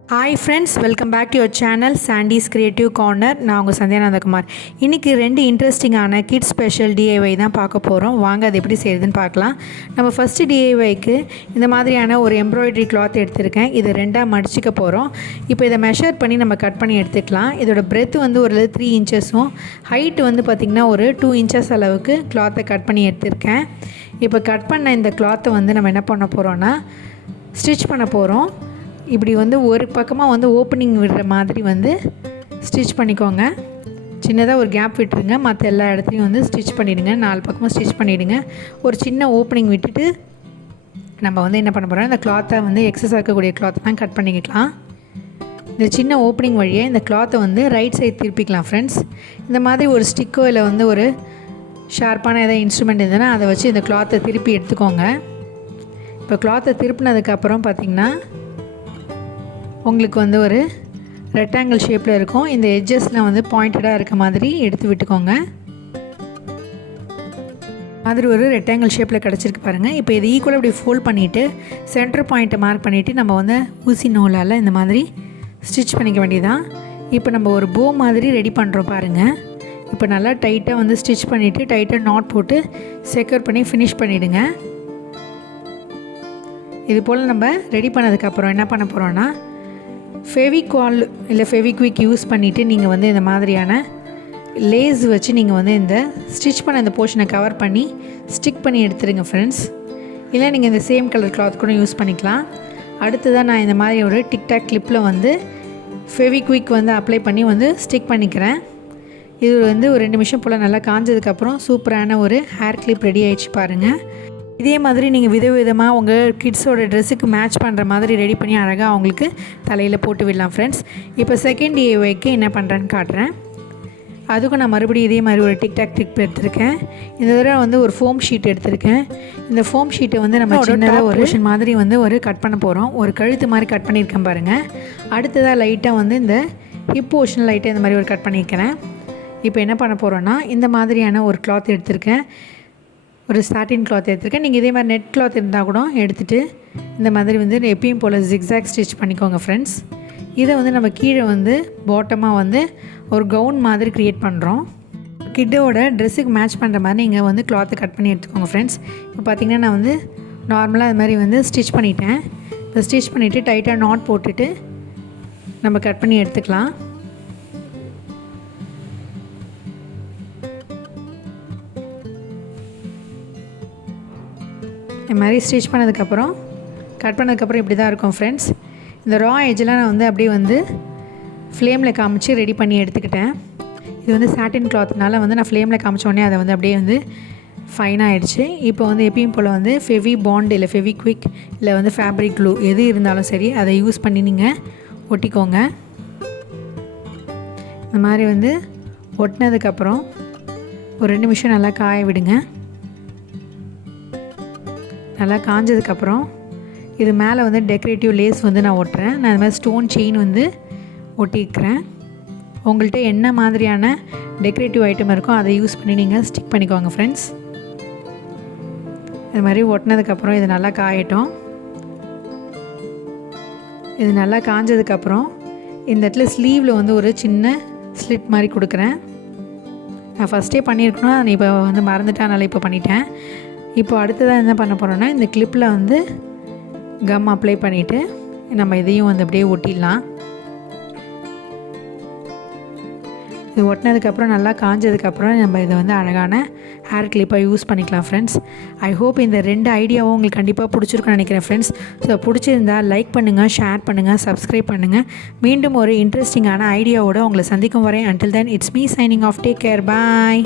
Hi friends, welcome back to your channel Sandy's Creative Corner. நான் உங்கள் சந்தியா நந்தகுமார். இன்றைக்கி 2 இன்ட்ரெஸ்டிங்கான கிட்ஸ் ஸ்பெஷல் டிஐஒய் தான் பார்க்க போகிறோம். வாங்க அது எப்படி செய்யுதுன்னு பார்க்கலாம். நம்ம ஃபஸ்ட்டு டிஐஒய்க்கு இந்த மாதிரியான ஒரு எம்ப்ராய்டரி கிளாத் எடுத்திருக்கேன். இதை 2ஆக மடிச்சிக்க போகிறோம். இப்போ இதை மெஷர் பண்ணி நம்ம கட் பண்ணி எடுத்துக்கலாம். இதோட பிரெத் வந்து ஒரு 3 இன்ச்சஸும் ஹைட்டு வந்து பார்த்திங்கன்னா ஒரு 2 இன்ச்சஸ் அளவுக்கு கிளாத்தை கட் பண்ணி எடுத்திருக்கேன். இப்போ கட் பண்ண இந்த கிளாத்தை வந்து நம்ம என்ன பண்ண போகிறோன்னா ஸ்டிச் பண்ண போகிறோம். இப்படி வந்து ஒரு பக்கமாக வந்து ஓப்பனிங் விடுற மாதிரி வந்து ஸ்டிச் பண்ணிக்கோங்க. சின்னதாக ஒரு கேப் விட்டுருங்க. மற்ற எல்லா இடத்துலையும் வந்து ஸ்டிச் பண்ணிவிடுங்க. 4 பக்கமும் ஸ்டிச் பண்ணிவிடுங்க. ஒரு சின்ன ஓப்பனிங் விட்டுட்டு நம்ம வந்து என்ன பண்ண போகிறோம், இந்த கிளாத்தை வந்து எக்ஸஸாக இருக்கக்கூடிய கிளாத்தை தான் கட் பண்ணிக்கலாம். இந்த சின்ன ஓப்பனிங் வழியே இந்த கிளாத்தை வந்து ரைட் சைடு திருப்பிக்கலாம் ஃப்ரெண்ட்ஸ். இந்த மாதிரி ஒரு ஸ்டிக்கோ இல்லை வந்து ஒரு ஷார்ப்பான ஏதாவது இன்ஸ்ட்ருமெண்ட் இருந்ததுன்னா அதை வச்சு இந்த கிளாத்தை திருப்பி எடுத்துக்கோங்க. இப்போ கிளாத்தை திருப்பினதுக்கப்புறம் பார்த்திங்கன்னா உங்களுக்கு வந்து ஒரு ரெக்டாங்கிள் ஷேப்பில் இருக்கும். இந்த எட்ஜஸ்லாம் வந்து பாயிண்டடாக இருக்க மாதிரி எடுத்து விட்டுக்கோங்க. மாதிரி ஒரு ரெக்டாங்கிள் ஷேப்பில் கிடச்சிருக்கு பாருங்கள். இப்போ இது ஈக்குவலாக இப்படி ஃபோல்ட் பண்ணிவிட்டு சென்டர் பாயிண்ட்டை மார்க் பண்ணிவிட்டு நம்ம வந்து ஊசி நூலால் இந்த மாதிரி ஸ்டிச் பண்ணிக்க வேண்டியதான். இப்போ நம்ம ஒரு போ மாதிரி ரெடி பண்ணுறோம் பாருங்கள். இப்போ நல்லா டைட்டாக வந்து ஸ்டிச் பண்ணிவிட்டு டைட்டாக நாட் போட்டு செக்யூர் பண்ணி ஃபினிஷ் பண்ணிவிடுங்க. இது போல் நம்ம ரெடி பண்ணதுக்கப்புறம் என்ன பண்ண போகிறோன்னா ஃபெவிகால் இல்லை ஃபெவிக்விக் யூஸ் பண்ணிவிட்டு நீங்கள் வந்து இந்த மாதிரியான லேஸ் வச்சு நீங்கள் வந்து இந்த ஸ்டிச் பண்ண இந்த போர்ஷனை கவர் பண்ணி ஸ்டிக் பண்ணி எடுத்துருங்க ஃப்ரெண்ட்ஸ். இல்லை நீங்கள் இந்த சேம் கலர் கிளாத் கூட யூஸ் பண்ணிக்கலாம். அடுத்ததாக நான் இந்த மாதிரி ஒரு டிக்டாக் கிளிப்பில் வந்து ஃபெவிக்விக் வந்து அப்ளை பண்ணி வந்து ஸ்டிக் பண்ணிக்கிறேன். இது வந்து ஒரு 2 நிமிஷம் போல் நல்லா காஞ்சதுக்கப்புறம் சூப்பரான ஒரு ஹேர் கிளிப் ரெடி ஆகிடுச்சு பாருங்கள். இதே மாதிரி நீங்கள் விதவிதமாக உங்கள் கிட்ஸோட ட்ரெஸ்ஸுக்கு மேட்ச் பண்ணுற மாதிரி ரெடி பண்ணி அழகாக அவங்களுக்கு தலையில் போட்டு விடலாம் ஃப்ரெண்ட்ஸ். இப்போ செகண்ட் டிஐஒய்க்கு என்ன பண்ணுறேன்னு காட்டுறேன். அதுக்கும் நான் மறுபடியும் இதே மாதிரி ஒரு டிக்டாக் டிப் எடுத்திருக்கேன். இந்த தடவை வந்து ஒரு ஃபோம் ஷீட் எடுத்திருக்கேன். இந்த ஃபோம் ஷீட்டை வந்து நம்ம சின்னதாக ஒரு போர்ஷன் மாதிரி வந்து ஒரு கட் பண்ண போகிறோம். ஒரு கழுத்து மாதிரி கட் பண்ணியிருக்கேன் பாருங்கள். அடுத்ததாக லைட்டாக வந்து இந்த ஹிப் போர்ஷன் லைட்டாக இந்த மாதிரி ஒரு கட் பண்ணியிருக்கிறேன். இப்போ என்ன பண்ண போகிறோன்னா இந்த மாதிரியான ஒரு கிளாத் எடுத்திருக்கேன். ஒரு சாட்டின் கிளாத் எடுத்துருக்கேன். நீங்கள் இதே மாதிரி நெட் கிளாத் இருந்தால் கூட எடுத்துகிட்டு இந்த மாதிரி வந்து எப்பயும் போல் ஜிக்ஸாக் ஸ்டிச் பண்ணிக்கோங்க ஃப்ரெண்ட்ஸ். இதை வந்து நம்ம கீழே வந்து பாட்டமாக வந்து ஒரு கவுன் மாதிரி க்ரியேட் பண்ணுறோம். கிட்டோட ட்ரெஸ்ஸுக்கு மேட்ச் பண்ணுற மாதிரி நீங்கள் வந்து கிளாத்தை கட் பண்ணி எடுத்துக்கோங்க ஃப்ரெண்ட்ஸ். இப்போ பார்த்திங்கன்னா நான் வந்து நார்மலாக அது மாதிரி வந்து ஸ்டிச் பண்ணிட்டேன். இப்போ ஸ்டிச் பண்ணிவிட்டு டைட்டாக நாட் போட்டுட்டு நம்ம கட் பண்ணி எடுத்துக்கலாம். இந்த மாதிரி ஸ்டிச் பண்ணதுக்கப்புறம் கட் பண்ணதுக்கப்புறம் இப்படி தான் இருக்கும் ஃப்ரெண்ட்ஸ். இந்த ரா எஜ்ஜெலாம் நான் வந்து அப்படியே வந்து ஃப்ளேமில் காமிச்சு ரெடி பண்ணி எடுத்துக்கிட்டேன். இது வந்து சாட்டின் கிளாத்னால வந்து நான் ஃப்ளேமில் காமிச்சோடனே அதை வந்து அப்படியே வந்து ஃபைனாக ஆகிடுச்சு. இப்போ வந்து எப்பயும் போல் வந்து ஃபெவி பாண்ட் இல்லை ஃபெவிக்விக் இல்லை வந்து ஃபேப்ரிக் க்ளூ எது இருந்தாலும் சரி அதை யூஸ் பண்ணி நீங்கள் ஒட்டிக்கோங்க. இந்த மாதிரி வந்து ஒட்டினதுக்கப்புறம் ஒரு 2 நிமிஷம் நல்லா காய விடுங்க. நல்லா காஞ்சதுக்கப்புறம் இது மேலே வந்து டெக்கரேட்டிவ் லேஸ் வந்து நான் ஒட்டுறேன். நான் இது மாதிரி ஸ்டோன் செயின் வந்து ஒட்டிக்கிறேன். உங்கள்கிட்ட என்ன மாதிரியான டெக்கரேட்டிவ் ஐட்டம் இருக்கோ அதை யூஸ் பண்ணி நீங்கள் ஸ்டிக் பண்ணிக்கோங்க ஃப்ரெண்ட்ஸ். இது மாதிரி ஒட்டினதுக்கப்புறம் இது நல்லா காயட்டும். இது நல்லா காஞ்சதுக்கப்புறம் இந்த இடத்துல ஸ்லீவில் வந்து ஒரு சின்ன ஸ்லிட் மாதிரி கொடுக்குறேன். நான் ஃபஸ்ட்டே பண்ணியிருக்கணும், நான் இப்போ வந்து மறந்துட்டேன், அதனால் இப்போ பண்ணிட்டேன். இப்போ அடுத்ததாக என்ன பண்ண போகிறோன்னா இந்த கிளிப்பில் வந்து கம் அப்ளை பண்ணிவிட்டு நம்ம இதையும் வந்து அப்படியே ஒட்டிடலாம். இது ஒட்டினதுக்கப்புறம் நல்லா காஞ்சதுக்கப்புறம் நம்ம இதை வந்து அழகான ஹேர் கிளிப்பாக யூஸ் பண்ணிக்கலாம் ஃப்ரெண்ட்ஸ். ஐ ஹோப் இந்த 2 ஐடியாவும் உங்களுக்கு கண்டிப்பாக பிடிச்சிருக்குன்னு நினைக்கிறேன் ஃப்ரெண்ட்ஸ். ஸோ பிடிச்சிருந்தால் லைக் பண்ணுங்கள், ஷேர் பண்ணுங்கள், சப்ஸ்கிரைப் பண்ணுங்கள். மீண்டும் ஒரு இன்ட்ரெஸ்டிங்கான ஐடியாவோடு உங்களை சந்திக்கும் வரை until then it's me signing off. Take care. Bye.